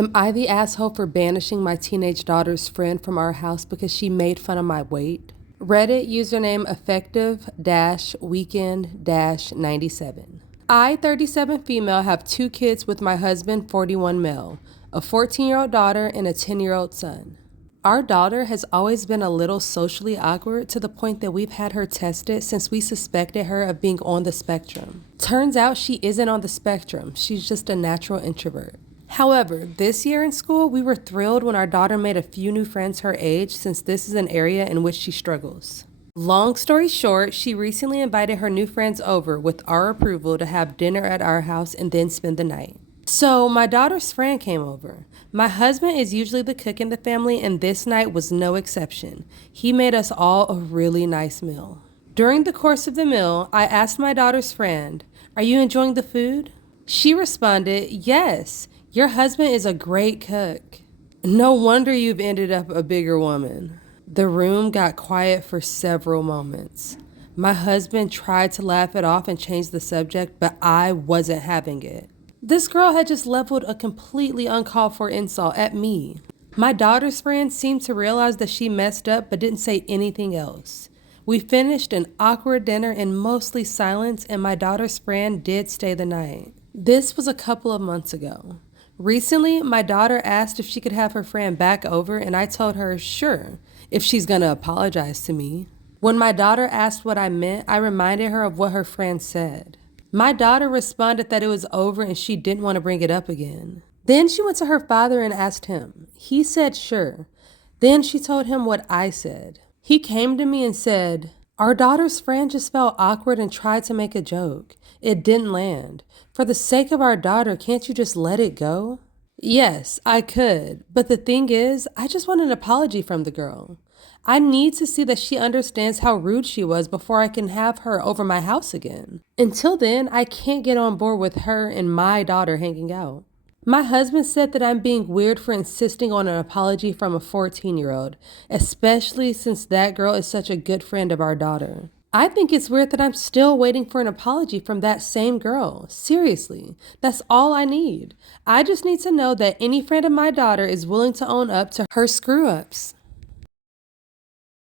Am I the asshole for banishing my teenage daughter's friend from our house because she made fun of my weight? Reddit username effective-weekend-97. I, 37 female, have 2 kids with my husband, 41 male, a 14-year-old daughter and a 10-year-old son. Our daughter has always been a little socially awkward to the point that we've had her tested since we suspected her of being on the spectrum. Turns out she isn't on the spectrum, she's just a natural introvert. However, this year in school, we were thrilled when our daughter made a few new friends her age since this is an area in which she struggles. Long story short, she recently invited her new friends over with our approval to have dinner at our house and then spend the night. So my daughter's friend came over. My husband is usually the cook in the family and this night was no exception. He made us all a really nice meal. During the course of the meal, I asked my daughter's friend, "Are you enjoying the food?" She responded, "Yes. Your husband is a great cook. No wonder you've ended up a bigger woman." The room got quiet for several moments. My husband tried to laugh it off and change the subject, but I wasn't having it. This girl had just leveled a completely uncalled for insult at me. My daughter's friend seemed to realize that she messed up but didn't say anything else. We finished an awkward dinner in mostly silence, and my daughter's friend did stay the night. This was a couple of months ago. Recently, my daughter asked if she could have her friend back over, and I told her, sure, if she's gonna apologize to me. When my daughter asked what I meant, I reminded her of what her friend said. My daughter responded that it was over and she didn't want to bring it up again. Then she went to her father and asked him. He said, sure. Then she told him what I said. He came to me and said, "Our daughter's friend just felt awkward and tried to make a joke. It didn't land. For the sake of our daughter, can't you just let it go?" Yes, I could. But the thing is, I just want an apology from the girl. I need to see that she understands how rude she was before I can have her over my house again. Until then, I can't get on board with her and my daughter hanging out. My husband said that I'm being weird for insisting on an apology from a 14-year-old, especially since that girl is such a good friend of our daughter. I think it's weird that I'm still waiting for an apology from that same girl. Seriously, that's all I need. I just need to know that any friend of my daughter is willing to own up to her screw-ups.